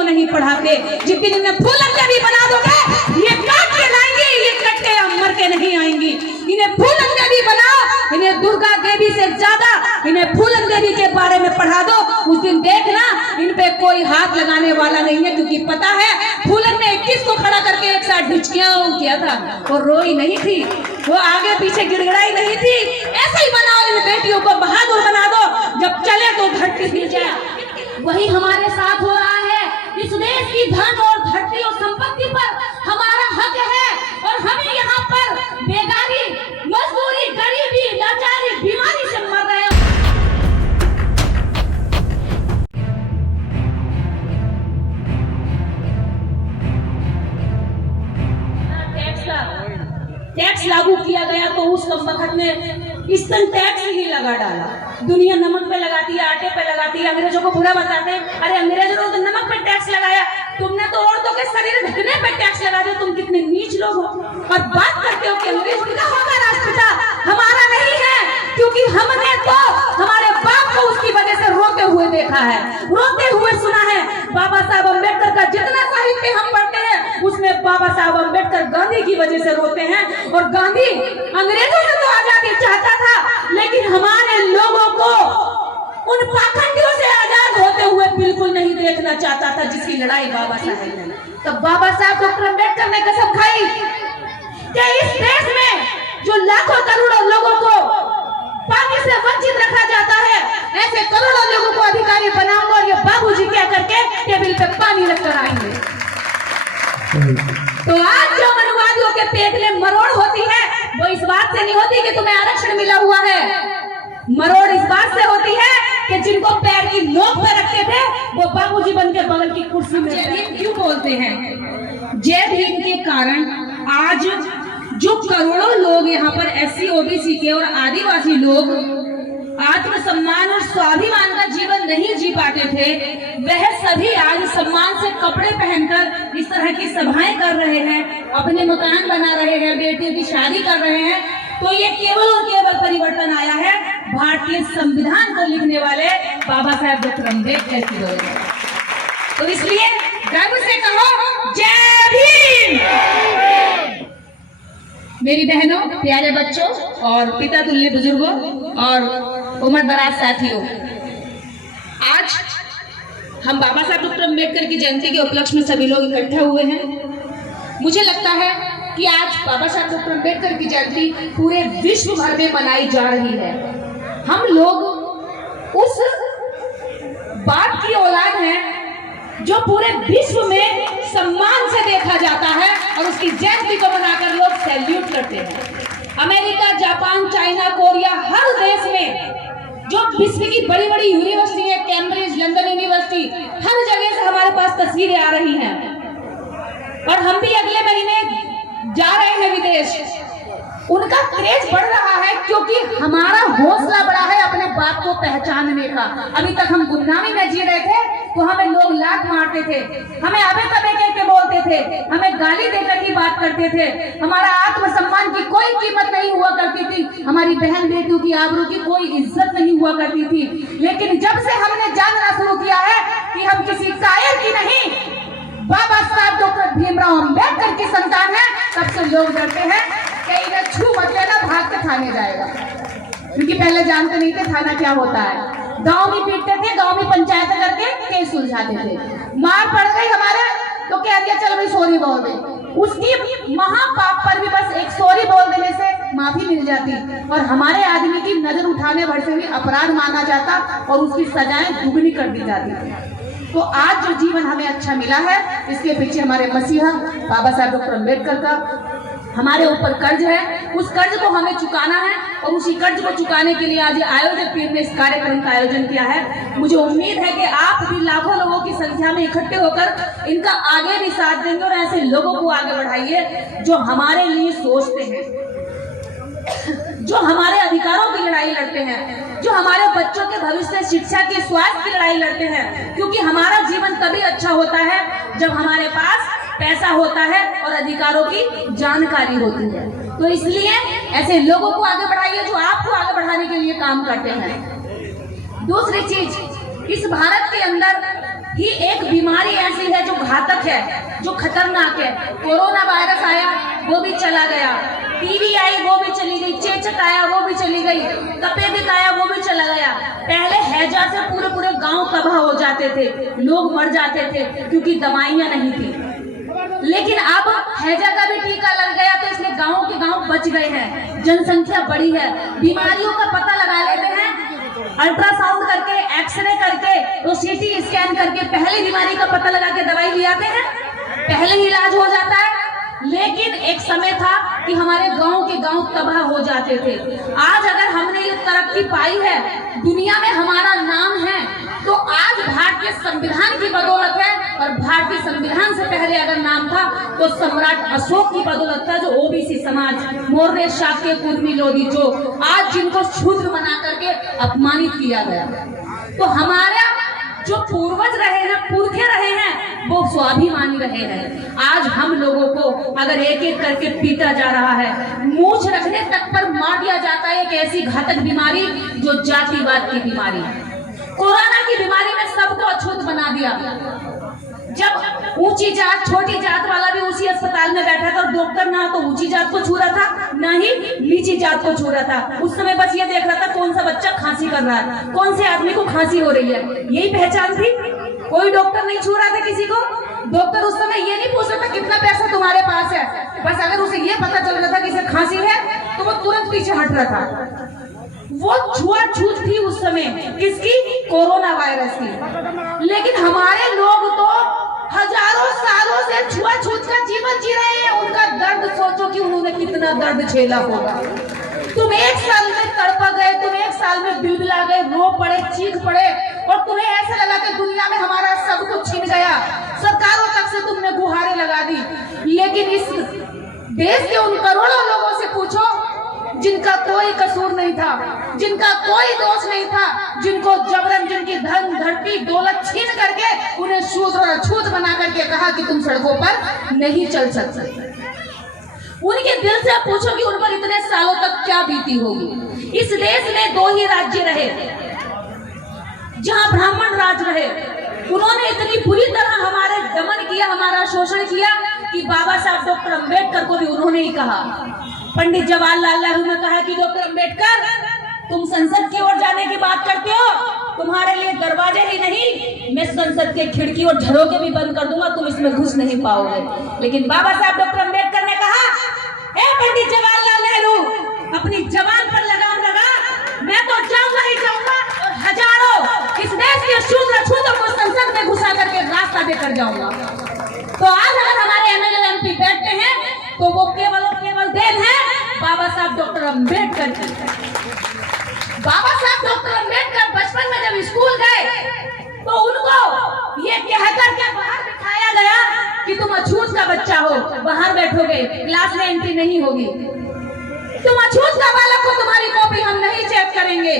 को नहीं पढ़ाते। जिस दिन इन्हें फूलन देवी बना दोगे, ये काट के लाएंगे, ये कट्टे मर के नहीं आएंगी। इन्हें फूलन देवी बनाओ, इन्हें दुर्गा देवी से ज्यादा इन्हें फूलन देवी के बारे में पढ़ा दो। उस दिन देखना इन पे कोई हाथ लगाने वाला नहीं है, क्योंकि पता है फूलन ने 21 को खड़ा करके एक साथ ढिचकियां किया था। वो रोई नहीं थी, वो आगे पीछे गिड़गिड़ाई नहीं थी। ऐसे ही बनाओ, इन बेटियों को बहादुर बना दो, जब चले तो धरती हिल जाए। वही हमारे साथ हो रहा है। इस देश की धन और धरती और संपत्ति पर हमारा हक है, और हमें यहाँ पर बेकारी, मजदूरी, गरीबी, लाचारी, बीमारी से मर रहे हैं। टैक्स लागू किया गया तो उस वक्त ने स्तन टैक्स ही लगा डाला। दुनिया नमक पे लगाती है, आटे पे लगाती है, अंग्रेजों को बुरा बताते हैं। अरे अंग्रेजों ने तो नमक पे टैक्स लगाया, तुमने तो औरतों के शरीर ढकने पे टैक्स लगा दिया। तुम कितने नीच लोग हो, और बात करते हो कि अंग्रेज उनका होगा राष्ट्रपिता, हमारा नहीं है। क्योंकि हमने तो हमारे बाप को उसकी वजह से रोते हुए देखा है, रोते हुए सुना है। बाबा साहब अम्बेडकर का जितना साहित्य हम पढ़ते हैं, उसमें बाबा साहब अम्बेडकर गांधी की वजह से रोते हैं। और गांधी अंग्रेजों से तो आजादी चाहता था, लेकिन हमारे लोगों को उन पाखंडियों से आजाद होते हुए बिल्कुल नहीं देखना चाहता था, जिसकी लड़ाई बाबा साहब ने। तब बाबा साहब डॉक्टर अम्बेडकर ने कसम खाई कि इस देश में जो लाखों करोड़ों लोगों को पानी से वंचित रखा जाता है, ऐसे करोड़ों लोगों को अधिकारी बनाऊंगा, और ये बाबूजी क्या करके टेबल पे पानी रखकर आएंगे। तो आज जो मनुवादियों के पेट में मरोड़ होती है, वो इस बात से नहीं होती कि तुम्हें आरक्षण मिला हुआ है। मरोड़ इस बात से होती है कि जिनको पैर की नोक पे रखते थे, वो बाबूजी बन के बगल की कुर्सी में। जय भीम क्यों बोलते हैं? जय भीम के कारण आज जो करोड़ों लोग यहाँ पर SC OBC के और आदिवासी लोग आत्मसम्मान और स्वाभिमान का जीवन नहीं जी पाते थे, वह सभी आज सम्मान से कपड़े पहनकर इस तरह की सभाएं कर रहे हैं, अपने मकान बना रहे हैं, बेटियों की शादी कर रहे हैं। तो ये केवल और केवल परिवर्तन आया है भारतीय संविधान को लिखने वाले बाबा साहेब डॉक्टर अम्बेडकर की वजह से। तो इसलिए गर्व से कहो जय भीम। मेरी बहनों, प्यारे बच्चों और पिता तुल्य बुजुर्गों और उम्र दराज साथियों, आज हम बाबा साहब डॉक्टर अम्बेडकर की जयंती के उपलक्ष्य में सभी लोग इकट्ठे हुए हैं। मुझे लगता है कि आज बाबा साहब डॉक्टर अम्बेडकर की जयंती पूरे विश्व भर में मनाई जा रही है। हम लोग उस बात की औलाद हैं जो पूरे विश्व में सम्मान से देखा जाता है, और उसकी जयंती को मनाकर लोग सैल्यूट करते हैं। अमेरिका, जापान, चाइना, कोरिया, हर देश में जो विश्व की बड़ी बड़ी यूनिवर्सिटी है, कैम्ब्रिज, लंदन यूनिवर्सिटी, हर जगह से हमारे पास तस्वीरें आ रही हैं, और हम भी अगले महीने जा रहे हैं विदेश। उनका क्रेज बढ़ रहा है क्योंकि हमारा हौसला बढ़ा है अपने बाप को पहचानने का। अभी तक हम गुमनामी में जी रहे थे तो हमें लोग लात मारते थे, हमें अबे तबे कह के बोलते थे, हमें गाली देकर की बात करते थे, हमारा आत्मसम्मान की कोई कीमत नहीं हुआ करती थी, हमारी बहन बेटियों की आबरू की कोई इज्जत नहीं हुआ करती थी। लेकिन जब से हमने जानना शुरू किया है कि हम किसी कायर की नहीं, बाबा साहब डॉक्टर भीमराव अम्बेडकर की संतान है, तब से लोग डरते हैं कि इन्हें छू मत लेना, भाग के थाने जाएगा। क्योंकि पहले जानते नहीं थे थाना क्या होता है। गांव में पीटते थे, गांव में पंचायत करके केस सुलझाते थे। मार पड़ गई हमारे तो कह दिया चल भाई सॉरी बोल दे। उसकी महापाप पर भी बस एक सॉरी बोल देने से माफी मिल जाती, और हमारे आदमी की नजर उठाने भर से भी अपराध माना जाता और उसकी सजाएं दुगनी कर दी जाती। तो आज जो जीवन हमें अच्छा मिला है, इसके पीछे हमारे मसीहा बाबा साहब डॉक्टर अम्बेडकर का हमारे ऊपर कर्ज है। उस कर्ज को हमें चुकाना है, और उसी कर्ज को चुकाने के लिए आज आयोजक पीर ने इस कार्यक्रम का आयोजन किया है। मुझे उम्मीद है कि आप भी लाखों लोगों की संख्या में इकट्ठे होकर इनका आगे भी साथ देंगे, और ऐसे लोगों को आगे बढ़ाइए जो हमारे लिए सोचते हैं, जो हमारे अधिकारों की लड़ाई लड़ते हैं, जो हमारे बच्चों के भविष्य, शिक्षा के स्वास्थ्य की लड़ाई लड़ते हैं। क्योंकि हमारा जीवन तभी अच्छा होता है जब हमारे पास पैसा होता है और अधिकारों की जानकारी होती है। तो इसलिए ऐसे लोगों को आगे बढ़ाइए जो आपको आगे बढ़ाने के लिए काम करते हैं। दूसरी चीज, इस भारत के अंदर कि एक बीमारी ऐसी है जो घातक है, जो खतरनाक है। कोरोना वायरस आया, वो भी चला गया। टीवी आई, वो भी चली गई। चेचक आया, वो भी चली गई। तपेदिक आया, वो भी चला गया। पहले हैजा से पूरे पूरे गांव तबाह हो जाते थे, लोग मर जाते थे क्योंकि दवाइयां नहीं थी। लेकिन अब हैजा का भी टीका लग गया तो इसलिए गांव के गांव बच गए हैं। जनसंख्या बढ़ी है, बीमारियों का पता लगा लेते हैं, अल्ट्रासाउंड करके, एक्सरे करके, तो सीटी स्कैन करके पहले बीमारी का पता लगा के दवाई ले आते हैं, पहले ही इलाज हो जाता है। लेकिन एक समय था कि हमारे गांव के गांव तबाह हो जाते थे। आज अगर हमने ये तरक्की पाई है, दुनिया में हमारा नाम है, तो आज भारतीय संविधान की बदौलत है। और भारतीय संविधान से पहले अगर नाम था तो सम्राट अशोक की बदौलत था, जो ओबीसी समाज, मौर्य, शाक्य, कुर्मी, लोधी, जो आज जिनको शूद्र बना करके अपमानित किया गया। तो हमारा जो पूर्वज रहे हैं, पुरखे रहे हैं, वो स्वाभिमानी रहे हैं। आज हम लोगों को अगर एक एक करके पीटा जा रहा है, मूंछ रखने तक पर मार दिया जाता है, एक ऐसी घातक बीमारी जो जातिवाद की बीमारी। कोरोना की बीमारी में सबको अछूत बना दिया। जब ऊंची जात, छोटी जात वाला भी उसी अस्पताल में बैठा था और डॉक्टर ना तो ऊंची जात को छू रहा था, ना ही नीची जात को छू रहा था। उस समय बस ये देख रहा था कौन सा बच्चा खांसी कर रहा है, कौन से आदमी को खांसी हो रही है, यही पहचान थी। कोई डॉक्टर नहीं छू रहा था किसी को। डॉक्टर उस समय ये नहीं पूछ रहा था कितना पैसा तुम्हारे पास है, बस अगर उसे ये पता चल रहा था कि इसे खांसी है तो वो तुरंत पीछे हट रहा था। वो छुआछूत थी उस समय, किसकी? कोरोना वायरस की। लेकिन हमारे लोग तो हजारों सालों से छुआछूत का जीवन जी रहे हैं। उनका दर्द सोचो कि उन्होंने कितना दर्द झेला होगा। तुम एक साल में तड़पा गए, तुम एक साल में बिलबिला गए, रो पड़े, चीख पड़े, और तुम्हें ऐसा लगा कि दुनिया में हमारा सब कुछ छिन गया। सरकारों तक से तुमने गुहारें लगा दी। लेकिन इस देश के उन करोड़ों लोगों से पूछो जिनका कोई कसूर नहीं था, जिनका कोई दोष नहीं था, जिनको जबरन, जिनकी धन, धरती, दौलत छीन करके उन्हें शूद्र और अछूत बना करके कहा कि तुम सड़कों पर नहीं चल सकते। उनके दिल से पूछो कि उन पर इतने सालों तक क्या बीती होगी। इस देश में 2 ही राज्य रहे जहां ब्राह्मण राज रहे। उन्होंने इतनी बुरी तरह हमारे दमन किया, हमारा शोषण किया कि बाबा साहब डॉक्टर अंबेडकर को भी उन्होंने ही कहा। पंडित जवाहरलाल नेहरू ने कहा कि डॉक्टर अंबेडकर, तुम संसद की ओर जाने की बात करते हो, तुम्हारे लिए दरवाजे ही नहीं, मैं संसद के खिड़की और झरोके भी बंद कर दूंगा, तुम इसमें घुस नहीं पाओगे। लेकिन बाबा साहब डॉक्टर अंबेडकर ने कहा, हे पंडित जवाहरलाल नेहरू, अपनी जबान पर लगाम लगा, मैं तो जाऊंगा ही जाऊंगा, और हजारों इस देश के शूद्र अछूतों को संसद में घुसा करके रास्ता देकर जाऊंगा। तो आज अगर हमारे एमएलए एमपी बैठते हैं तो वो केवल और केवल देन है बाबा साहब डॉक्टर अंबेडकर की। बाबा साहब डॉक्टर अंबेडकर बचपन में जब स्कूल गए तो उनको ये कहकर के बाहर बिठाया गया कि तुम अछूत का बच्चा हो, बाहर बैठोगे, क्लास में एंट्री नहीं होगी। तुम अछूत का बालक हो, तुम्हारी कॉपी हम नहीं चेक करेंगे।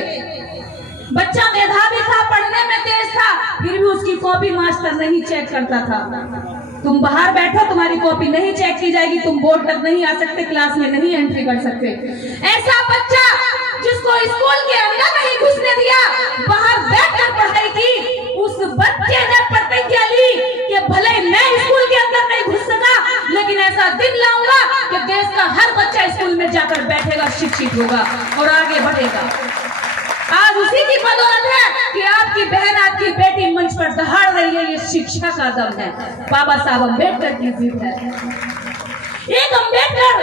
बच्चा मेधावी था, पढ़ने में तेज था, फिर भी उसकी कॉपी मास्टर नहीं चेक करता था। तुम बाहर बैठो, तुम्हारी कॉपी नहीं चेक की जाएगी, तुम बोर्ड तक नहीं आ सकते, क्लास में नहीं एंट्री कर सकते। ऐसा बच्चा जिसको स्कूल के अंदर नहीं घुसने दिया, बाहर बैठकर पढ़ाई की, उस बच्चे ने प्रतिज्ञा ली कि भले मैं स्कूल के अंदर नहीं घुस सका, लेकिन ऐसा दिन लाऊंगा कि देश का हर बच्चा स्कूल में जाकर बैठेगा, शिक्षित होगा और आगे बढ़ेगा। आज उसी की बदौलत है कि आपकी बहन, आपकी बेटी मंच पर दहाड़ रही है। ये शिक्षा का दम है, बाबा साहब अंबेडकर की जीत है। एक अंबेडकर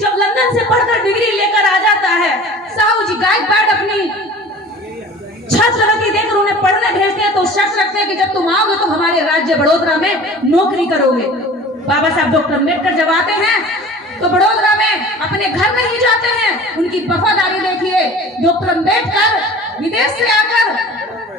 जब लंदन से पढ़कर डिग्री लेकर आ जाता है, साहू जी गायकवाड़ अपनी छात्रवृत्ति देकर उन्हें पढ़ने भेजते हैं, तो शर्त रखते हैं कि जब तुम आओगे तो हमारे राज्य बड़ौदा में नौकरी करोगे। बाबा साहब डॉक्टर अंबेडकर जब आते हैं तो बड़ौदा में अपने घर नहीं जाते हैं। उनकी वफादारी देखिए, डॉक्टर अंबेडकर विदेश से आकर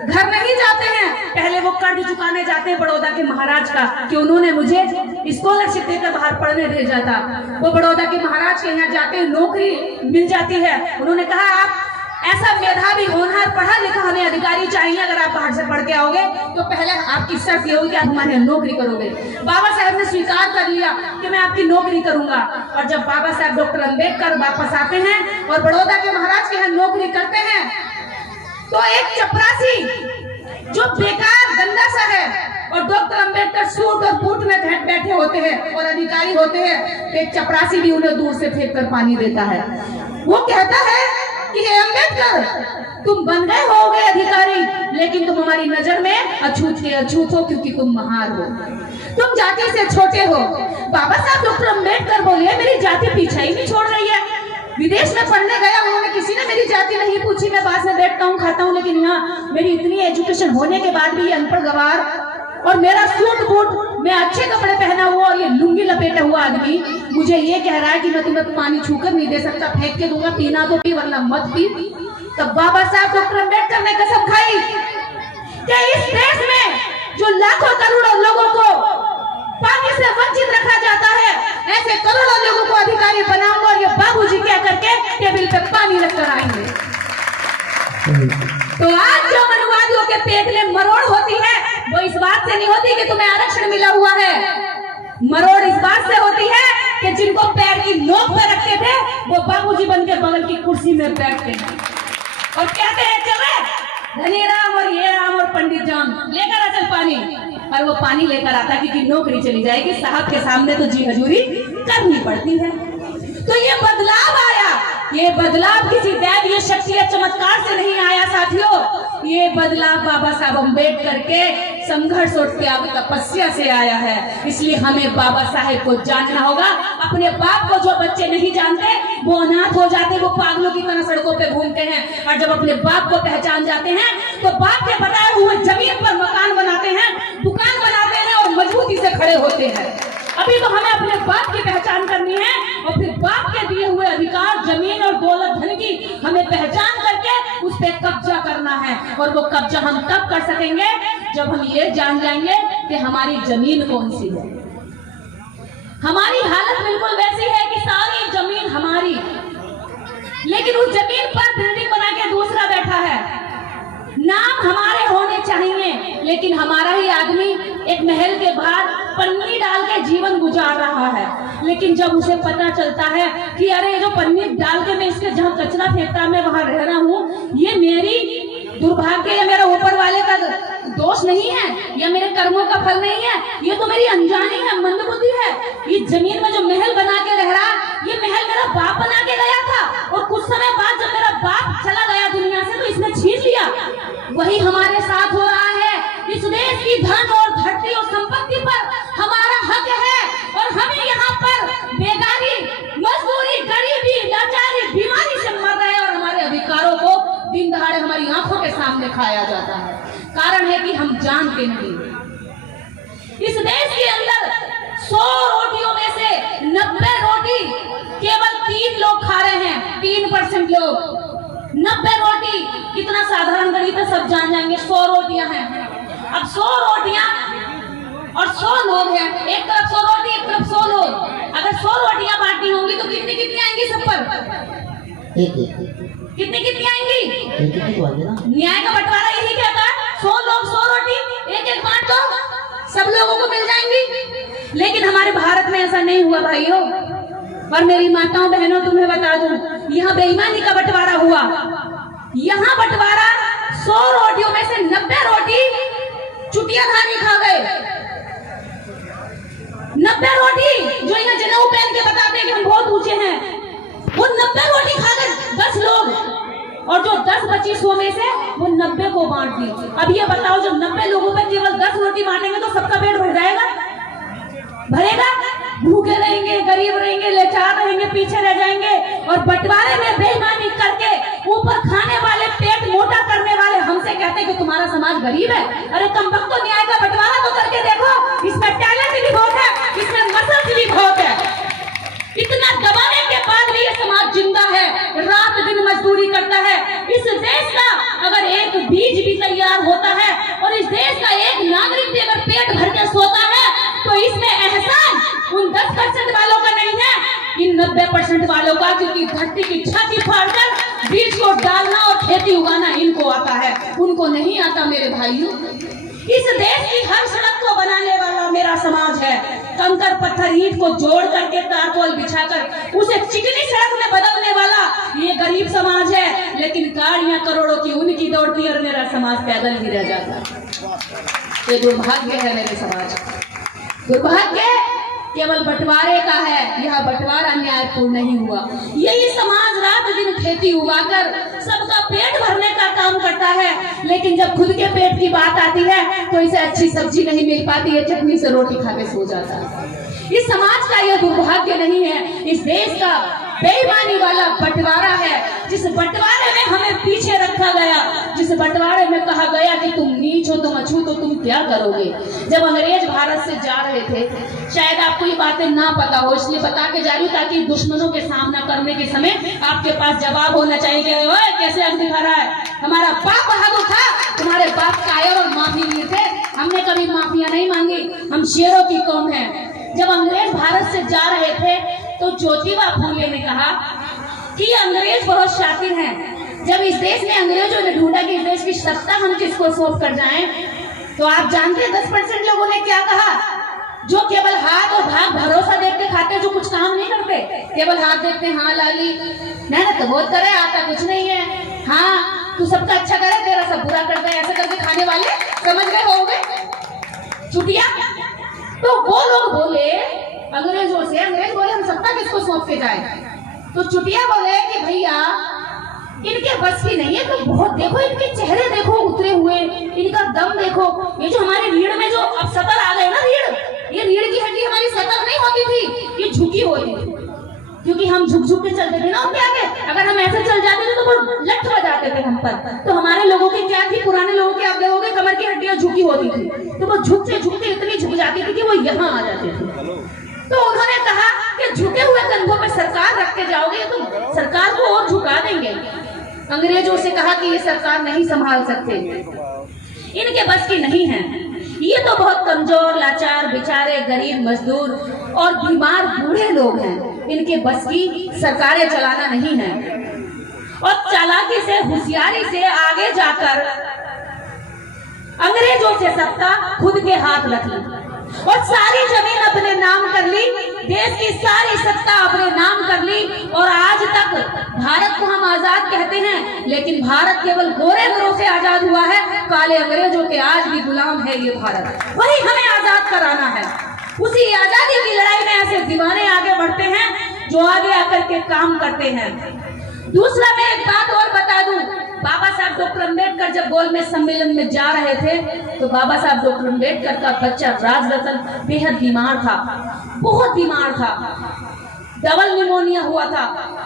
घर नहीं जाते हैं, पहले वो कर्ज चुकाने जाते हैं बड़ौदा के महाराज का कि उन्होंने मुझे स्कॉलरशिप देकर बाहर पढ़ने भेजा था। वो बड़ौदा के महाराज के यहाँ जाते हैं, नौकरी मिल जाती है। उन्होंने कहा, आप ऐसा मेधावी, होनहार, पढ़ा लिखा हमें अधिकारी चाहिए, अगर आप बाहर से पढ़ के आओगे तो पहले आपकी शर्त ये होगी कि आप हमारे यहाँ नौकरी करोगे। बाबा साहब ने स्वीकार कर लिया कि मैं आपकी नौकरी करूंगा। और जब बाबा साहब डॉक्टर अंबेडकर वापस आते हैं और बड़ौदा के महाराज के यहाँ नौकरी करते हैं, तो एक चपरासी जो बेकार गंदा सा है। और डॉक्टर अंबेडकर सूट और बूट में बैठे होते हैं और अधिकारी होते हैं, एक चपरासी भी उन्हें दूर से फेंक कर पानी देता है। वो कहता है कि हे अम्बेडकर, तुम बन गए होगे अधिकारी, लेकिन तुम हमारी नजर में अछूत के अछूत हो, क्योंकि तुम महार हो, तुम जाति से छोटे हो। बाबा साहब डॉक्टर अम्बेडकर बोले मेरी जाति पीछा ही नहीं छोड़ रही है। विदेश में पढ़ने गया, उन्होंने किसी ने मेरी जाति नहीं पूछी। मैं बास में बैठता हूँ, खाता हूँ, लेकिन यहाँ मेरी इतनी एजुकेशन होने के बाद भी ये अनपढ़ गवार और मेरा सूट बूट, मैं अच्छे कपड़े पहना हुआ और ये लुंगी लपेटा हुआ आदमी मुझे ये कह रहा है कि मैं तुम्हें पानी छूकर नहीं दे सकता, फेंक के दूंगा, पीना तो पी वरना मत पी। तब बाबा साहब डॉक्टर अम्बेडकर ने कसम खाई कि इस देश में जो लाखों करोड़ों लोगों को पानी से वंचित रखा जाता है, ऐसे करोड़ों लोगों को अधिकारी बनाऊंगा और ये बाबूजी क्या करके टेबल पे पानी रखकर आएंगे। तो आज जो मनुवादियों के पेट में मरोड़ होती है, वो इस बात से नहीं होती कि तुम्हें आरक्षण मिला हुआ है। मरोड़ इस बात से होती है कि जिनको पैर की नोक पे रखते थे, वो बाबूजी बन के बगल की कुर्सी में बैठते हैं और कहते हैं चले धनी राम और ये राम और पंडित जान लेकर आ चल पानी। और वो पानी लेकर आता क्योंकि नौकरी चली जाएगी, साहब के सामने तो जी हजूरी करनी पड़ती है। तो ये बदलाव आया, ये बदलाव किसी दैवीय शक्ति या चमत्कार से नहीं आया साथियों, ये बदलाव बाबा साहब अम्बेडकर के संघर्ष और त्याग तपस्या से आया है। इसलिए हमें बाबा साहेब को जानना होगा। अपने बाप को जो बच्चे नहीं जानते वो अनाथ हो जाते, वो पागलों की तरह सड़कों पे घूमते हैं। और जब अपने बाप को पहचान जाते हैं तो बाप के बताए हुए जमीन पर मकान बनाते हैं, दुकान बनाते हैं और मजबूती से खड़े होते हैं। अभी तो हमें अपने बाप की पहचान करनी है और फिर बाप के दिए हुए अधिकार, जमीन और दौलत धन की हमें पहचान करके उस पर कब्जा करना है। और वो कब्जा हम तब कर सकेंगे जब हम ये जान जाएंगे कि हमारी जमीन कौन सी है। हमारी हालत बिल्कुल वैसी है कि सारी जमीन हमारी, लेकिन उस जमीन पर बिल्डिंग बना के दूसरा बैठा है। नाम हमारे होने चाहिए, लेकिन हमारा ही आदमी एक महल के बाहर पन्नी डाल के जीवन गुजार रहा है। लेकिन जब उसे पता चलता है कि अरे ये जो पन्नी डाल के मैं इसके जहाँ कचरा फेंकता मैं वहां रह रहा हूँ, ये मेरी दुर्भाग्य या मेरा ऊपर वाले का दोष नहीं है या मेरे कर्मों का फल नहीं है, ये तो मेरी अनजानी है, मंदबुद्धि है। इस जमीन में जो महल बना के रह रहा, ये महल मेरा बाप बना के गया था और कुछ समय बाद जब मेरा बाप चला गया दुनिया से तो इसने छीन लिया। वही हमारे साथ हो रहा है। इस देश की धन और धरती और संपत्ति पर हमारा हक है और हमें यहाँ पर बेगारी, मजदूरी, गरीबी, लाचारी, बीमारी से मर रहे हैं और हमारे अधिकारों को दिन दहाड़े हमारी आंखों के सामने खाया जाता है। कारण है कि हम जानते नहीं। इस देश के अंदर 100 रोटियों में से 90 रोटी केवल 3 लोग खा रहे हैं, 3% लोग। 90 रोटी कितना साधारण गणित है, सब जान जाएंगे। 100 रोटियां हैं, अब 100 रोटियां और 100 लोग हैं, एक तरफ 100 रोटी एक तरफ 100 लोग। अगर 100 रोटियां बांटनी होंगी तो कितनी कितनी आएंगी सब पर? कितनी कितनी आएंगी? न्याय का बंटवारा यही कहता है, 100 लोग 100 रोटी एक एक बांट दो, सब लोगों को मिल जाएंगी। लेकिन हमारे भारत में ऐसा नहीं हुआ भाइयों। और मेरी माताओं बहनों तुम्हें बता दूं, यहाँ बेईमानी का बंटवारा हुआ। यहाँ बंटवारा 100 रोटियों में से 90 रोटी चुटियाधानी खा गए। 90 रोटी जो यहाँ जनेऊ पहन के बताते हैं कि हम बहुत ऊंचे हैं, वो 90 रोटी खा गए 10 लोग और जो 10 बची 100 में से वो 90 को बांट दी। अब ये बताओ जब 90 लोगों पे केवल 10 रोटी बांटेंगे तो सबका पेट भर जाएगा? भरेगा? भूखे रहेंगे, गरीब रहेंगे, लाचार रहेंगे, पीछे रह जाएंगे। और बंटवारे में बेईमानी करके ऊपर खाने वाले, पेट मोटा करने वाले हमसे कहते हैं कि तुम्हारा समाज गरीब है। अरे कमबख्तो, न्याय का बंटवारा तो करके देखो, इसमें टैलेंट भी बहुत है, इसमें मसल्स भी बहुत है। इतना दबाने के बाद भी ये समाज जिंदा है, रात दिन मजदूरी करता है। इस देश का अगर एक बीज भी तैयार होता है और इस देश का एक नागरिक भी अगर पेट भर के सोता है तो इसमें एहसान उन 10% वालों का नहीं है, इन 90% वालों का। क्योंकि धरती की छाती फाड़कर बीज को डालना और खेती उगाना इनको आता है, उनको नहीं आता मेरे भाइयों। इस देश की हर सड़क को बनाने वाला मेरा समाज है। कंकर पत्थर ईंट को जोड़ करके तारकोल बिछाकर उसे चिकनी सड़क में बदलने वाला ये गरीब समाज है। लेकिन गाड़ियां करोड़ों की उनकी दौड़ती और मेरा समाज पैदल ही रह जाता है। ये दुर्भाग्य है मेरे समाज का। दुर्भाग्य केवल बंटवारे का है, यह बंटवारा न्यायपूर्ण नहीं हुआ। यही समाज रात दिन खेती उगाकर सबका पेट भरने का काम करता है, लेकिन जब खुद के पेट की बात आती है तो इसे अच्छी सब्जी नहीं मिल पाती है, चटनी से रोटी खा के सो जाता है। इस समाज का यह दुर्भाग्य नहीं है, इस देश का बेईमानी वाला बंटवारा है, जिस बंटवारे में हमें पीछे रखा गया, जिस बंटवारे में कहा गया कि तुम नीच हो, तुम अछूत हो, तुम क्या करोगे। जब अंग्रेज भारत से जा रहे थे, शायद आपको ये बातें ना पता हो, इसलिए बता के जा रही हूं ताकि दुश्मनों के सामना करने के समय आपके पास जवाब होना चाहिए कि ओए कैसे आग दिखा रहा है, हमारा बाप बहादुर था, तुम्हारे बाप कायर और माफी वीर थे, हमने कभी माफिया नहीं मांगी, हम शेरों की कौम है। जब अंग्रेज भारत से जा रहे थे तो ज्योतिबा फूले ने कहा कि अंग्रेज बहुत शातिर हैं। जब इस देश में अंग्रेजों ने ढूंढा कि इस देश की सत्ता हम किसको सौंप कर जाएं, तो आप जानते हैं 10% लोगों ने क्या कहा, जो केवल हाथ और भाग भरोसा देख के खाते, जो कुछ काम नहीं करते, केवल हाथ देखते, हाँ लाली मेहनत तो बहुत करे, आता कुछ नहीं है, हाँ तू सबका अच्छा करे, तेरा सब बुरा करता है, ऐसे करके खाने वाले समझ गए होंगे चुटिया। तो वो लोग बोले अंग्रेजों से, अंग्रेज बोले हम सत्ता किसको सौंप के जाए, तो चुटिया बोले कि भैया इनके बस की नहीं है, तो बहुत देखो इनके चेहरे देखो उतरे हुए, इनका दम देखो, ये जो हमारे रीढ़ में जो अब सतर आ गए ना, रीढ़, ये रीढ़ की हड्डी हमारी सतर नहीं होती थी, ये झुकी होती थी, क्योंकि हम झुक झुक के चलते थे ना उनके आगे। अगर हम ऐसे चल जाते थे तो वो लट हो जाते थे हम पर। तो हमारे लोगों की क्या थी, पुराने लोगों की आप देखोगे कमर की हड्डियां झुकी होती थी, तो वो झुकते झुकते इतनी झुक जाती थी कि वो यहाँ आ जाते थे। तो उन्होंने कहा कि झुके हुए कंधों पर सरकार रख के जाओगे तो सरकार को और झुका देंगे। अंग्रेजों से कहा कि ये सरकार नहीं संभाल सकते, इनके बस की नहीं है, ये तो बहुत कमजोर, लाचार, बेचारे, गरीब, मजदूर और बीमार बूढ़े लोग हैं, इनके बस की सरकारें चलाना नहीं है। और चालाकी से, होशियारी से आगे जाकर अंग्रेजों से सत्ता खुद के हाथ रख ली और सारी जमीन अपने नाम कर ली, देश की सारी सत्ता अपने नाम कर ली। और आज तक भारत को हम आजाद कहते हैं, लेकिन भारत केवल गोरे गोरों से आजाद हुआ है, काले अंग्रेजों के आज भी गुलाम है ये भारत। वही हमें आजाद कराना है। उसी आजादी की लड़ाई में ऐसे दीवाने आगे बढ़ते हैं जो आगे आकर के काम करते हैं। दूसरा मैं एक बात और बता दूं, बाबा साहब डॉक्टर अम्बेडकर जब गोलमेज सम्मेलन में जा रहे थे तो बाबा साहब डॉक्टर अम्बेडकर का बच्चा राजरतन बेहद बीमार था, बहुत बीमार था, डबल निमोनिया हुआ था।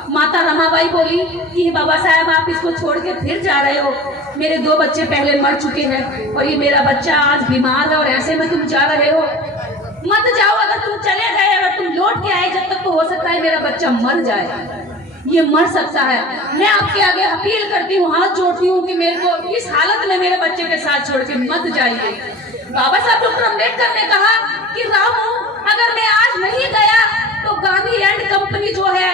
माता रमाबाई बोली कि बाबा साहब आप इसको छोड़ के फिर जा रहे हो, मेरे 2 बच्चे पहले मर चुके हैं और ये मेरा बच्चा आज बीमार है और ऐसे में तुम जा रहे हो, मत जाओ। अगर तुम चले गए, अगर तुम लौट के आए जब तक, तो हो सकता है मेरा बच्चा मर जाए, ये मर सकता है। मैं आपके आगे अपील करती हूँ, हाथ जोड़ती हूँ कि मेरे को इस हालत में मेरे बच्चे के साथ छोड़ के मत जाइए। बाबा साहब डॉक्टर अम्बेडकर ने कहा कि रामू अगर मैं आज नहीं गया तो गांधी एंड कंपनी जो है,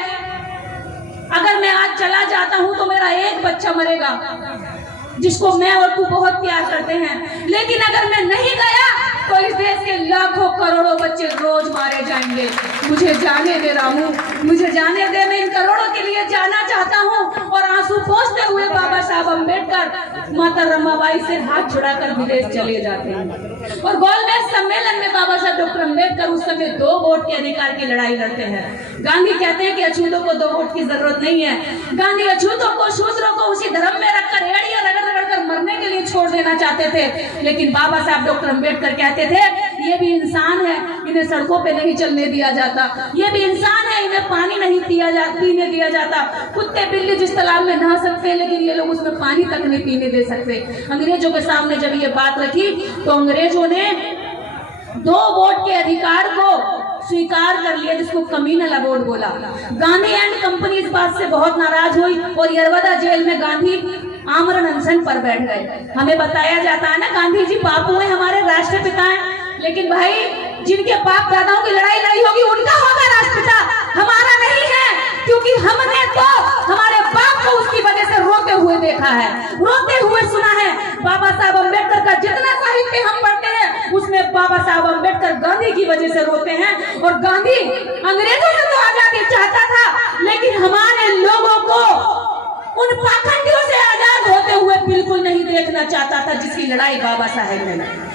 अगर मैं आज चला जाता हूँ तो मेरा एक बच्चा मरेगा जिसको मैं और तू बहुत प्यार करते हैं, लेकिन अगर मैं नहीं गया तो इस देश के लाखों करोड़ों बच्चे रोज मारे जाएंगे। मुझे जाने दे रामू, मुझे जाने दे, मैं इन करोड़ों के लिए जाना चाहता हूँ। और आंसू पोंछते हुए बाबा साहब अम्बेडकर माता रमाबाई से हाथ छुड़ाकर विदेश चले जाते हैं। और गोलमेज सम्मेलन में बाबा साहब डॉक्टर अम्बेडकर उस समय 2 वोट के अधिकार की लड़ाई लड़ते हैं। गांधी कहते हैं कि अछूतों को 2 वोट की जरूरत नहीं है। गांधी अछूतों को, शूद्रों को उसी धर्म में रखकर एड़ियां रगड़ रगड़ कर मरने के लिए छोड़ देना चाहते थे, लेकिन बाबा साहब डॉक्टर अम्बेडकर कहते थे ये भी इंसान है, इन्हें सड़कों पे नहीं चलने दिया जाता, ये भी इंसान है, इन्हें पानी नहीं पीने दिया जाता। कुत्ते बिल्ली जिस तालाब में नहा सकते हैं, लेकिन ये लोग उसमें पानी तक नहीं पीने दे सकते। अंग्रेजों के सामने जब ये बात रखी तो अंग्रेजों ने 2 वोट के अधिकार को स्वीकार कर लिया, जिसको कम्युनल अबोर्ड बोला। गांधी एंड कंपनी इस बात से बहुत नाराज हुई और यरवदा जेल में गांधी आमरण अनशन पर बैठ गए। हमें बताया जाता है ना गांधी जी बापू हैं, हमारे राष्ट्रपिता हैं, लेकिन भाई जिनके बाप दादाओं की लड़ाई लड़ी होगी उनका होगा राष्ट्रपिता, हमारा नहीं है, क्योंकि हमने तो हमारे बाप को उसकी वजह से रोते हुए देखा है, रोते हुए सुना है। बाबा साहब अम्बेडकर का जितना साहित्य हम पढ़ते हैं उसमें बाबा साहब अम्बेडकर गांधी की वजह से रोते हैं। और गांधी अंग्रेजों से तो आजादी चाहता था, लेकिन हमारे लोगों को उन पाखंडियों से आजाद होते हुए बिल्कुल नहीं देखना चाहता था, जिसकी लड़ाई बाबा साहब ने लड़ी।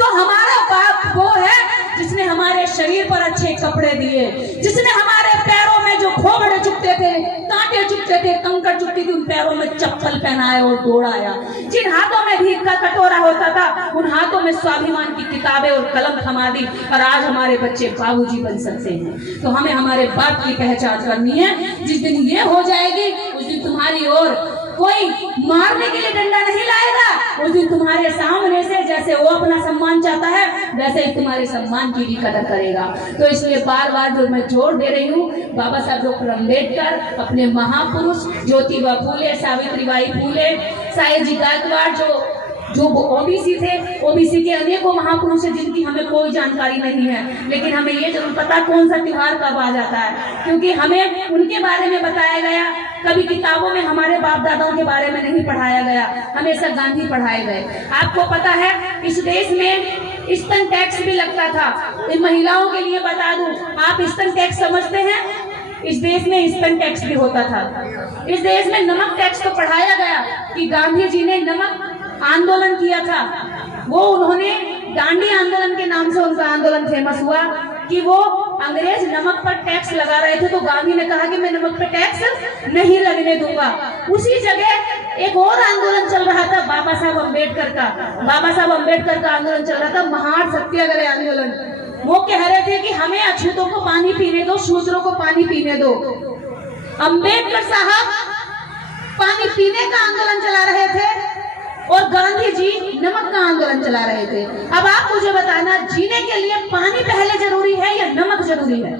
तो हमारा बाप वो है जिसने हमारे शरीर पर अच्छे कपड़े दिए, जिसने हमारे पैरों में जो खोबड़े चुभते थे, कांटे चुभते थे, कंकड़ चुभती थी, उन पैरों में चप्पल पहनाया और दौड़ाया। जिन हाथों में भीख का कटोरा होता था, उन हाथों में स्वाभिमान की किताबें और कलम थमा दी, और आज हमारे बच्चे बाबूजी बन सकते हैं। तो हमें हमारे बाप की पहचान करनी है। जिस दिन ये हो जाएगी, उस दिन तुम्हारी ओर कोई मारने के लिए डंडा नहीं लाएगा। उस दिन तुम्हारे सामने से जैसे वो अपना सम्मान चाहता है, वैसे ही तुम्हारे सम्मान की भी कदर करेगा। तो इसलिए बार बार जो मैं जोर दे रही हूँ, बाबा साहब डॉक्टर अम्बेडकर अपने महापुरुष ज्योतिबा फूले, सावित्रीबाई फूले, सायाजी गायकवाड़ जो ओबीसी थे, ओबीसी के अनेकों महापुरुष हैं जिनकी हमें कोई जानकारी नहीं है, लेकिन हमें ये जरूर पता कौन सा त्योहार कब आ जाता है, क्योंकि हमें उनके बारे में बताया गया। कभी किताबों में हमारे बाप दादाओं के बारे में नहीं पढ़ाया गया, हमेशा गांधी पढ़ाए गए। आपको पता है इस देश में स्तन टैक्स भी लगता था। इन महिलाओं के लिए बता दूं, आप स्तन टैक्स समझते हैं? इस देश में स्तन टैक्स भी होता था। इस देश में नमक टैक्स तो पढ़ाया गया कि गांधी जी ने नमक आंदोलन किया था। वो उन्होंने दांडी आंदोलन के नाम से उनका आंदोलन फेमस हुआ कि वो अंग्रेज नमक पर टैक्स लगा रहे थे, तो गांधी ने कहा कि मैं नमक पर टैक्स नहीं लगने दूंगा। उसी जगह एक और आंदोलन चल रहा था बाबा साहब अम्बेडकर का। बाबा साहब अम्बेडकर का आंदोलन चल रहा था, महान सत्याग्रह आंदोलन। वो कह रहे थे कि हमें अछूतों को पानी पीने दो, शूद्रों को पानी पीने दो। अम्बेडकर साहब पानी पीने का आंदोलन चला रहे थे और गांधी जी नमक का आंदोलन चला रहे थे। अब आप मुझे बताना, जीने के लिए पानी पहले जरूरी है या नमक जरूरी है?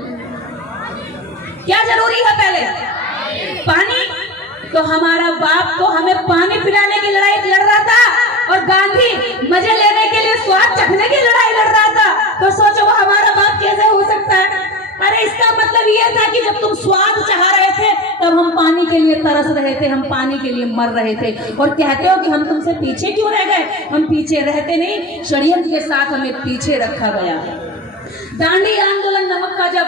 क्या जरूरी है पहले? पानी। तो हमारा बाप तो हमें पानी पिलाने की लड़ाई लड़ रहा था और गांधी मजे लेने के लिए स्वाद चखने की लड़ाई लड़ रहा था। तो सोचो वो हमारा बाप कैसे हो सकता है? अरे इसका मतलब ये था कि जब तुम स्वाद चाह रहे थे तब हम पानी के लिए तरस रहे थे, हम पानी के लिए मर रहे थे। और कहते हो कि हम तुमसे पीछे क्यों रह गए? हम पीछे रहते नहीं, षड्यंत्र के साथ हमें पीछे रखा गया। दांडी आंदोलन नमक का जब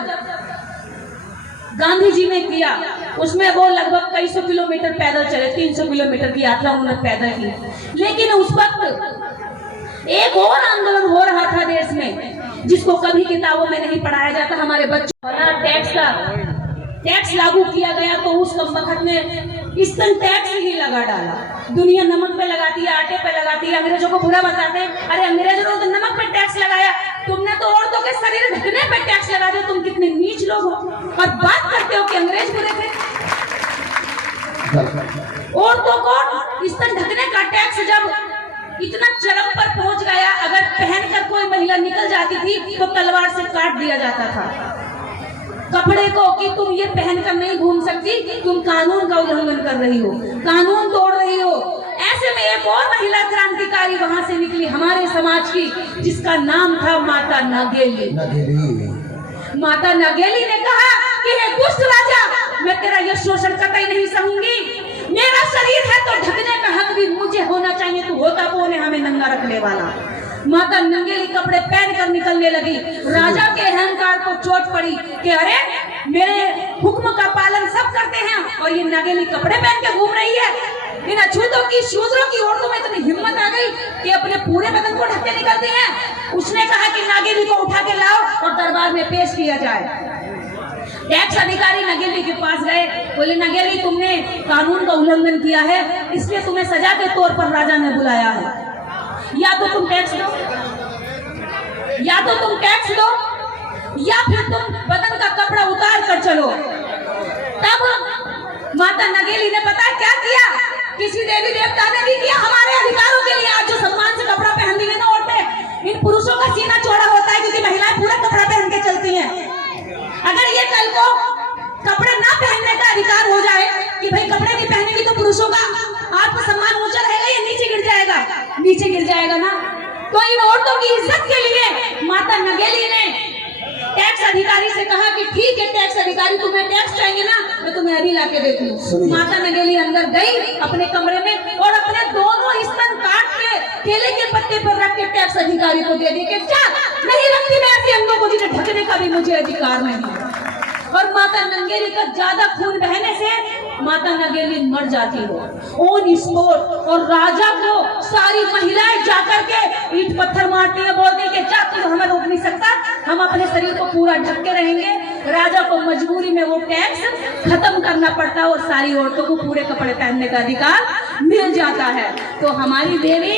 गांधी जी ने किया, उसमें वो लगभग कई सौ किलोमीटर पैदल चले, 300 किलोमीटर की यात्रा उन्होंने पैदल की। लेकिन उस वक्त एक और आंदोलन हो रहा था देश में, जिसको कभी किताबों में नहीं पढ़ाया जाता। हमारे बच्चों पर टैक्स लागू किया गया, तो उस वक्त में स्तन टैक्स ही लगा डाला। दुनिया नमक पे लगाती है, आटे पे लगाती है, अंग्रेजों को बुरा बताते हैं। अरे अंग्रेजों ने तो नमक पे टैक्स लगाया, तुमने तो औरतों के शरीर ढकने पे टैक्स लगा दिया। तुम कितने नीच लोग हो और बात करते हो कि अंग्रेज बुरे थे। औरतों को स्तन ढकने का टैक्स जब इतना चरम पर पहुंच गया, अगर पहनकर कोई महिला निकल जाती थी तो तलवार से काट दिया जाता था कपड़े को कि तुम ये पहनकर नहीं घूम सकती, तुम कानून का उल्लंघन कर रही हो, कानून तोड़ रही हो। ऐसे में एक और महिला क्रांतिकारी वहां से निकली हमारे समाज की, जिसका नाम था माता नागेली। माता नागेली ने कहा कि हे दुष्ट राजा, मैं तेरा यह शोषण कतई नहीं सहूंगी। मेरा शरीर है तो ढकने का हक भी मुझे होना चाहिए, तू होता कौन है हमें नंगा रखने वाला? माता नंगेली कपड़े पहनकर निकलने लगी। राजा के अहंकार को चोट पड़ी कि अरे मेरे हुक्म का पालन सब करते हैं और ये नंगेली कपड़े पहन के घूम रही है। इन अछूतों की, शूद्रों की औरतों में इतनी हिम्मत आ गई कि अपने पूरे बदन को ढक के निकलती हैं। उसने कहा कि नागेली को उठा के लाओ और दरबार में पेश किया जाए। टैक्स अधिकारी नगेली के पास गए, बोले नगेली तुमने कानून का उल्लंघन किया है, इसलिए तुम्हें सजा के तौर पर राजा ने बुलाया है। या तो तुम टैक्स दो, या तो तुम टैक्स दो, या फिर तुम बदन का कपड़ा उतार कर चलो। तब माता नगेली ने पता क्या किया? किसी देवी देवता ने भी किया हमारे अधिकारों के लिए। आज जो सम्मान से कपड़ा पहन दी है ना औरतें, इन पुरुषों का सीना चौड़ा होता है क्योंकि महिलाएं पूरा कपड़ा पहन के चलती हैं। अगर ये कल को कपड़े ना पहनने का अधिकार हो जाए कि भाई कपड़े नहीं पहनेगी तो पुरुषों का आत्मसम्मान ऊंचा रहेगा या नीचे गिर जाएगा? नीचे गिर जाएगा ना। तो इन औरतों की इज्जत के लिए माता नगेली ने टैक्स अधिकारी से कहा कि ठीक है टैक्स अधिकारी, तुम्हें टैक्स चाहिए ना, मैं तुम्हें अभी लाके देती हूँ। माता नगेली अंदर गई अपने कमरे में और अपने दोनों स्तन काट के केले के पत्ते पर रख के टैक्स अधिकारी को दे दी कि क्या नहीं रखती मैं ऐसे अंगों को जिन्हें ढकने का भी मुझे अधिकार नहीं। और माता नंगेली का ज्यादा खून बहने से माता नंगेली मर जाती हो ऑन स्पॉट। और राजा को सारी महिलाएं जाकर के ईंट पत्थर मारती है, बोलती है कि चाकू हमें रोक नहीं सकता, हम अपने शरीर को पूरा ढक के रहेंगे। राजा को मजबूरी में वो टैक्स खत्म करना पड़ता है और सारी औरतों को पूरे कपड़े पहनने का अधिकार मिल जाता है। तो हमारी देवी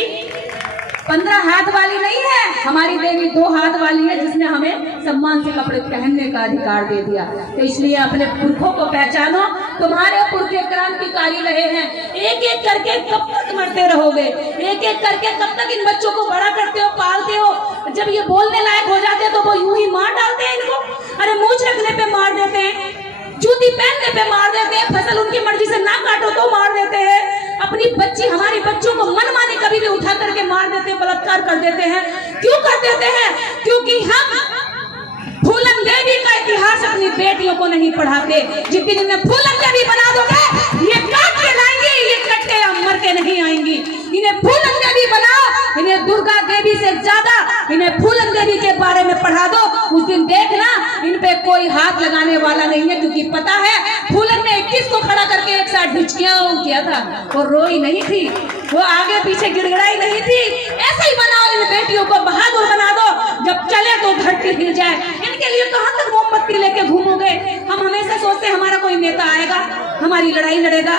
15 हाथ वाली नहीं है, हमारी देवी 2 हाथ वाली है, जिसने हमें सम्मान से कपड़े पहनने का अधिकार दे दिया। तो इसलिए अपने पुरखों को पहचानो, तुम्हारे पुरखे क्रांतिकारी रहे हैं। एक एक करके कब तक मरते रहोगे? एक एक करके कब तक इन बच्चों को बड़ा करते हो, पालते हो? जब ये बोलने लायक हो जाते हैं तो वो यूं ही मार डालते हैं इनको। अरे मूंछ रखने पे मार देते हैं, जूती पहनने पे मार देते हैं, फसल उनकी मर्जी से ना काटो तो मार देते हैं। अपनी बच्ची, हमारी बच्चों को मनमाने कभी भी उठा करके मार देते हैं, बलात्कार कर देते हैं। क्यों कर देते हैं? क्योंकि हम फूलन देवी का इतिहास अपनी बेटियों को नहीं पढ़ाते। जिस दिन इन्हें फूलन देवी बना दोगे, ये काट के लाएंगे, ये कट्टे या मर के नहीं आएंगी। इन्हें फूलन देवी बनाओ, इन्हें दुर्गा देवी से ज्यादा इन्हें फूलन देवी के बारे में पढ़ा दो। उस दिन देखना इन पे कोई हाथ लगाने वाला नहीं है, क्योंकि पता है फूलन ने 21 को खड़ा करके एक साथ ढिचकियां किया था, वो रोई नहीं थी, वो आगे पीछे गिड़गिड़ाई नहीं थी। ऐसे ही बनाओ, इन बेटियों को बहादुर बना दो, जब चले तो धरती हिल जाए। इनके लिए कहां तक मोमबत्ती लेके घूमोगे? हम हमेशा सोचते हैं हमारा कोई नेता आएगा, हमारी लड़ाई लड़ेगा।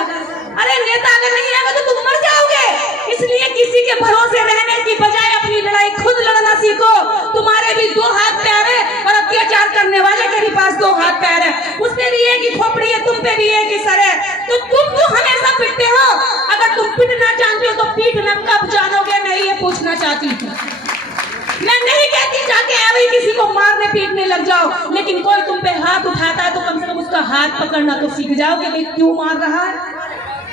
अरे नेता अगर नहीं आएगा तो तुम मर जाओगे। इसलिए किसी के भरोसे रहने की बजाय अपनी लड़ाई खुद लड़ना सीखो। तुम्हारे भी 2 हाथ पैर है और अत्याचार करने वाले के भी पास 2 हाथ पैर है। उसने भी एक ही खोपड़ी है, तुम पे भी एक ही सर है, तो तुम क्यों हमेशा पिटते हो? अगर तुम पिटना जानते हो तो पीटना कब जानोगे? मैं ये पूछना चाहती हूँ। मैं नहीं कहती जाके अभी किसी को मारने पीटने लग जाओ, लेकिन कोई तुम पे हाथ उठाता है तो कम से कम उसका हाथ पकड़ना तो सीख जाओ कि भाई क्यों मार रहा है,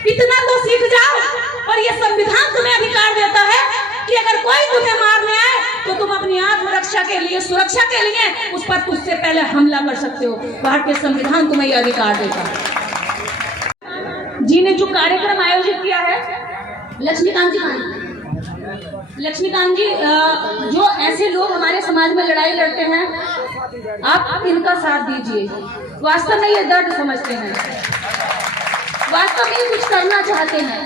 इतना तो सीख जाओ। और ये संविधान तुम्हें अधिकार देता है कि अगर कोई तुम्हें मारने आए तो तुम अपनी आत्मरक्षा के लिए, सुरक्षा के लिए उस पर तुझसे पहले हमला कर सकते हो। भारतीय संविधान तुम्हें यह अधिकार देता है। जी ने जो कार्यक्रम आयोजित किया है, लक्ष्मीकांत जी, जो ऐसे लोग हमारे समाज में लड़ाई लड़ते हैं, आप इनका साथ दीजिए। वास्तव में ये दर्द समझते हैं, वास्तव में कुछ करना चाहते हैं।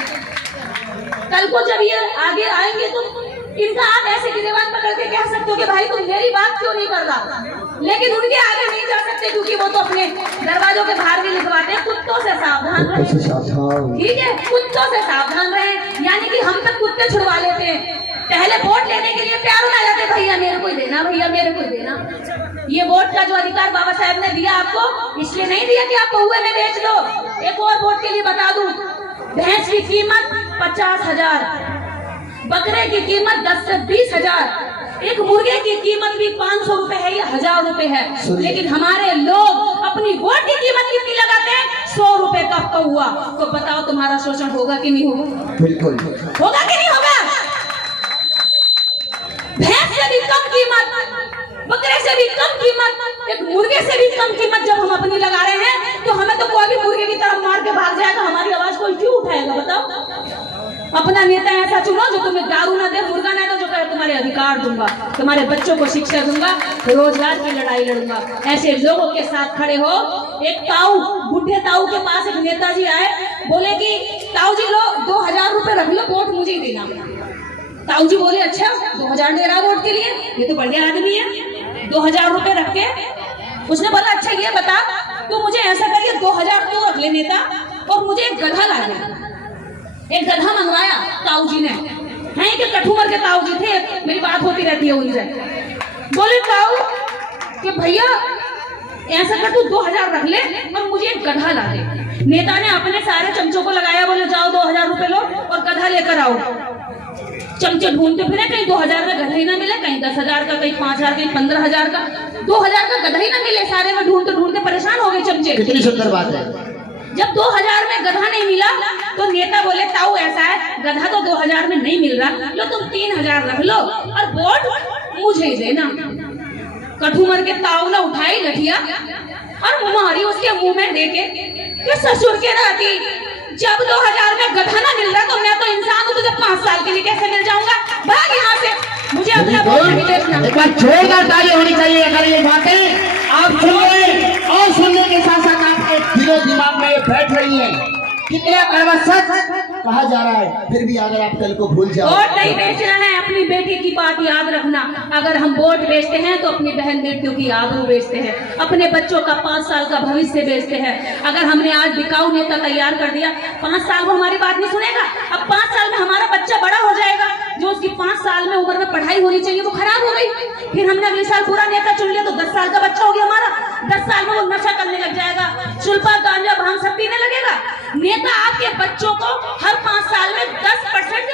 कल को जब ये आगे आएंगे तो इनका आप ऐसे गिरेबान पकड़ के कह सकते हो कि भाई तुम मेरी बात क्यों नहीं कर रहा, लेकिन उनके आगे नहीं जा सकते क्योंकि वो तो अपने दरवाजों के बाहर भी लिखवाते हैं कुत्तों से सावधान रहे। ठीक है, कुत्तों से सावधान रहे, यानी कि हम तक कुत्ते छुड़वा लेते हैं। पहले वोट लेने के लिए प्यार में आ जाते, भैया मेरे को देना, भैया मेरे को देना। ये वोट का जो अधिकार बाबा साहब ने दिया आपको, इसलिए नहीं दिया कि आप कौवे में बेच दो। एक और वोट के लिए बता दूं, भैंस की कीमत 50,000, बकरे की कीमत 10 से 20,000, एक मुर्गे की कीमत भी 500 रुपए है या 1000 रुपए है। लेकिन हमारे लोग अपनी वोट की कीमत कितनी लगाते हैं? 100 रुपए का हुआ। तो बताओ तुम्हारा शोषण होगा कि नहीं होगा? बिल्कुल होगा कि नहीं होगा? भैंस से भी कम कीमत, बकरे से भी कम कीमत, एक मुर्गे से भी कम कीमत जब हम अपनी लगा रहे हैं, तो हमें तो कोई भी मुर्गे की तरफ मार के भाग जाएगा, हमारी आवाज कोई क्यों उठाएगा? बताओ। अपना नेता ऐसा चुनो जो तुम्हें दारू ना दे, मुर्गा ना दे, जो कहे तुम्हारे अधिकार दूंगा, तुम्हारे बच्चों को शिक्षा दूंगा, रोजगार की लड़ाई लड़ूंगा। ऐसे लोगों के साथ खड़े हो। एक ताऊ, बुढ़े ताऊ के पास एक नेताजी आए, बोले कि ताऊ जी लो 2000 रुपए रख लो, वोट मुझे ही देना। ताऊ जी बोले अच्छा 2000 दे रहा वोट के लिए, ये तो बढ़िया आदमी है। 2000 रुपए रख के उसने बोला अच्छा ये बता, तो मुझे ऐसा करिए 2000 तो रख ले नेता, और मुझे एक गधा ला दे। एक गधा मंगवाया ताऊ जी ने, हैं कि कठुमर के ताऊ जी थे, मेरी बात होती रहती है उनसे। बोले ताऊ कि भैया ऐसा कर तू 2000 रख ले और मुझे एक गधा ला दे। नेता ने अपने सारे चमचों को लगाया, बोले जाओ 2000 रुपए लो और गधा लेकर आओ। चमचे ढूंढते फिरे, कहीं 2000 का गधा ही ना मिले, कहीं 10,000 का, कहीं 5,000, कहीं 15,000 का, 2000 का गधा ही ना मिले। सारे में ढूंढते ढूंढते परेशान हो गए चमचे। कितनी सुंदर बात है। जब 2000 में गधा नहीं मिला तो नेता बोले ताऊ ऐसा है, गधा तो 2000 में नहीं मिल रहा, लो तुम 3000 रख लो और वोट मुझे ही देना। कठुमर के ताऊ ने उठाई लठिया और मारी उसके मुंह में देके कि ससुर के नाती, जब 2000 में गधा ना मिल रहा तो मैं तो इंसान हूँ, तुझे 5 साल के लिए कैसे मिल जाऊंगा? भाग यहाँ से, मुझे अपना वोट नहीं देखना। एक बार जोरदार ताली होनी चाहिए अगर ये बातें आप सुन रहे हैं, और सुनने के साथ साथ आपके दिलो दिमाग में बैठ रही है। कितना कड़वा सच कहा जा रहा है, फिर भी अगर आप कल को भूल जाओ। वोट नहीं बेचना है, अपनी बेटी की बात याद रखना, अगर हम वोट बेचते हैं तो अपनी बहन बेटियों की आबरू बेचते हैं, अपने बच्चों का 5 साल का भविष्य बेचते हैं। अगर हमने आज बिकाऊ नेता तैयार कर दिया, 5 साल वो हमारी बात नहीं सुनेगा। अब 5 साल में हमारा बच्चा बड़ा हो जाएगा, जो उसकी 5 साल में उम्र में पढ़ाई होनी चाहिए वो खराब हो गई, फिर हमने अगले साल पूरा नेता चुन लिया तो 10 साल का बच्चा हो गया हमारा, 10 साल में वो नशा करने लग जाएगा, सुल्फा गांजा भांग सब पीने लगेगा। नेता आपके बच्चों को हर 5 साल में 10%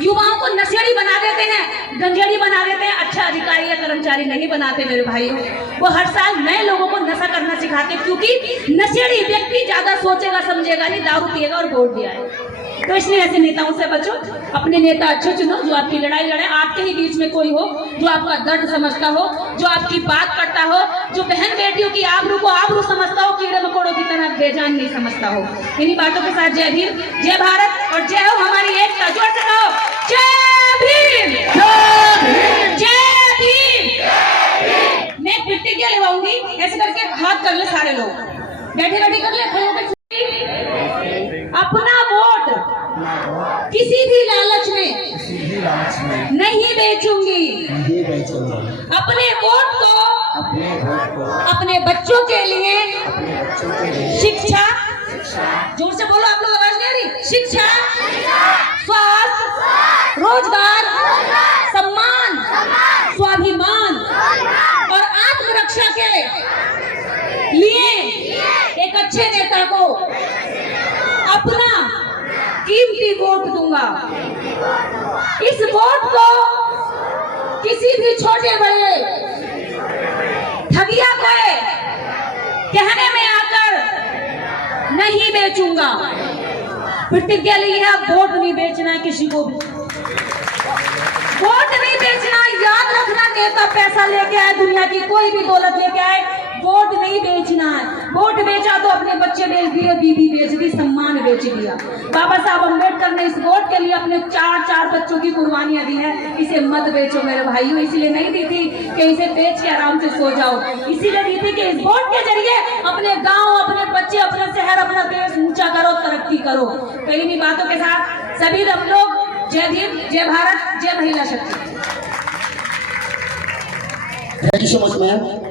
युवाओं को नशेड़ी बना देते हैं, गंजेड़ी बना देते हैं, अच्छा अधिकारी या कर्मचारी नहीं बनाते मेरे भाइयों। वो हर साल नए लोगों को नशा करना सिखाते, क्योंकि नशेड़ी व्यक्ति ज्यादा सोचेगा समझेगा नहीं, दारू पिएगा और वोट दिया है। तो इसलिए ऐसे नेताओं से बचो, अपने नेता अच्छे चुनो जो आपकी लड़ाई लड़े, आपके ही बीच में कोई हो जो आपका दर्द समझता हो, जो आपकी बात करता हो, जो बहन बेटियों की आबरू को आबरू समझता हो, कीड़े मकोड़ों की तरह बेजान नहीं समझता हो। इन्हीं बातों के साथ जय भीम, जय भारत और जय हो हमारी एकता। जोर से कहो जय भीम, जय भीम। मैं प्रतिज्ञा लेवाऊंगी, ऐसे करके हाथ कर ले सारे लोग, बैठे बैठे कर ले, खड़े होकर अपना वोट किसी भी लालच में नहीं बेचूंगी, अपने वोट को अपने बच्चों के लिए शिक्षा, जोर से बोलो आप लोग आवाज नहीं आ रही, शिक्षा, स्वास्थ्य, रोजगार, सम्मान, स्वाभिमान और आत्मरक्षा के लिए एक अच्छे नेता को अपना कीमती वोट दूंगा। इस वोट को किसी भी छोटे बड़े ठगिया को कहने में आकर नहीं बेचूंगा। प्रतिज्ञा ली है, वोट नहीं बेचना है किसी को भी, वोट नहीं बेचना। याद रखना, नेता पैसा लेके आए, दुनिया की कोई भी दौलत लेके आए, वोट नहीं बेचना है। वोट बेचा तो अपने बच्चे बेच दिए, बीबी बेच दी, सम्मान बेच दिया। बाबा साहब अम्बेडकर ने इस वोट के लिए अपने 4 बच्चों की कुर्बानियां दी है। इसे मत बेचो मेरे भाइयों, इसलिए नहीं दी थी कि इसे बेच के आराम से सो जाओ, इसीलिए दी थी कि इस वोट के जरिए अपने गाँव, अपने बच्चे, अपना शहर, अपना देश ऊंचा करो, तरक्की करो। तो इन्हीं बातों के साथ सभी हम लोग जय भीम, जय भारत, जय महिला शक्ति। Thank you so much ma'am.